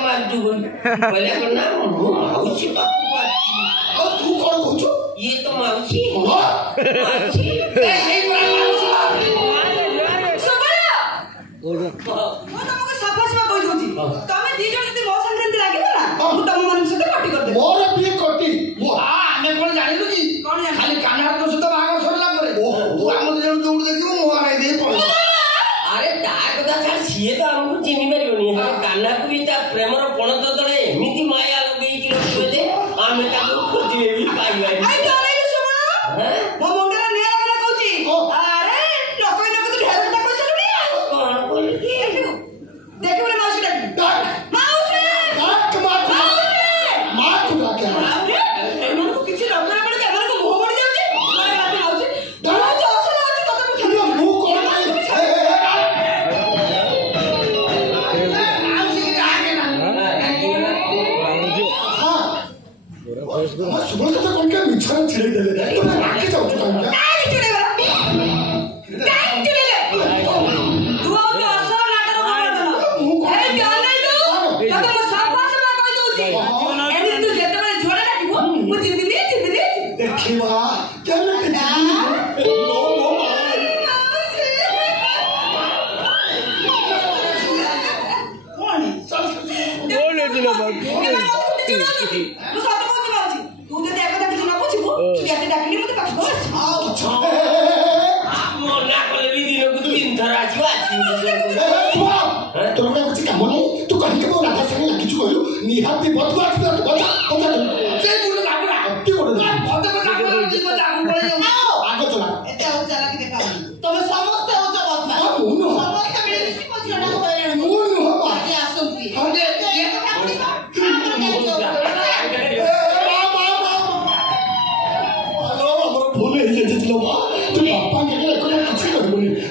बोले करना मौसी बापू तू कौन कहू ये तो मौसी मौसी ए हे मौसी सबला वो तुमको सफास में कहि दोती तमे दी जण जति मो संग लागे ना मु तम मन से कटी कर दे मोर भी कटी मो आमे कोन जानिलु की कोन जानि खाली कान्हा तो सुत बागा सरला परे तू हम जण जोड़ देखिबो मो नाही दे पड़ अरे ता कथा छाड़ सिए तो हमको चिनी परियोनी है कान्हा को भी ता प्रेमर पण तो तळे एमिति माया लगेई कि रखबे दे आमे ताको खोजिबे भी पाइबा आई डरे सुमा मो मुंडा ने वाला कहूची अरे लोक न को ढेर ता कइसलुनी कोन बोल के देखो रे माउसी डाक माउसी डाक मार तू डाके एमन को किछि लगरा पड़े एमन को मुंह मड़ जाउची मारे माउसी डाक असला अछि कत मुंह मुंह कोन सुबह तो कौन क्या मिठाई छिड़े दे ले तो राके जाओ तो काय छिड़े वाला काय छिड़े ले तू आओ जो असर नाटक कर ए क्या नहीं तू तो मैं साफा से कह दूची एनी तू जेते बले जोड़े डाकिबो मु जिंदगी देखिवा क्या लगे नो नो कौन चल बोले दिलो बाबू तू तो देखा था कि ना पूछबो कि आते डाकनी मते पाछ बस आ मोना कोले भी दिनो को तीन थर आछियो आछी तोर में कुछ काम नहीं तू कहि के राधा संगे लागी छु कहलु निहाती बदमाश ना तू बता जे तू लाग अति कोड बद बद आगो पड़े आगो चला एते हो चला कि देखा तमे समस्त हो छ बदमाश मुनो समस्त मिले सी को छडा होय मुनो हो बाजी आसंती हटे ये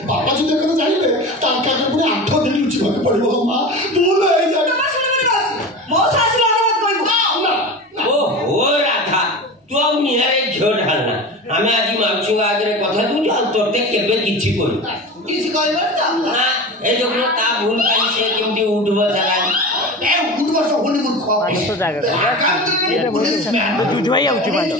बापा जो देखो जानिबे ताका के पुरे 8 दिन लुचि भाके पड़िबो मां भूल होई जा मो सासुर अनुमत कइबो ओ हो राधा तू आ निहारे झोड़ ढालना हमें आज माउची आगे कथा दू जो तोते केबे किछि कइबो त ना ए जो ता भूल पाई से केमती उठबो सला ए उठबो सब होनी मूर्ख तो जागा जुजुवाई आउची बालो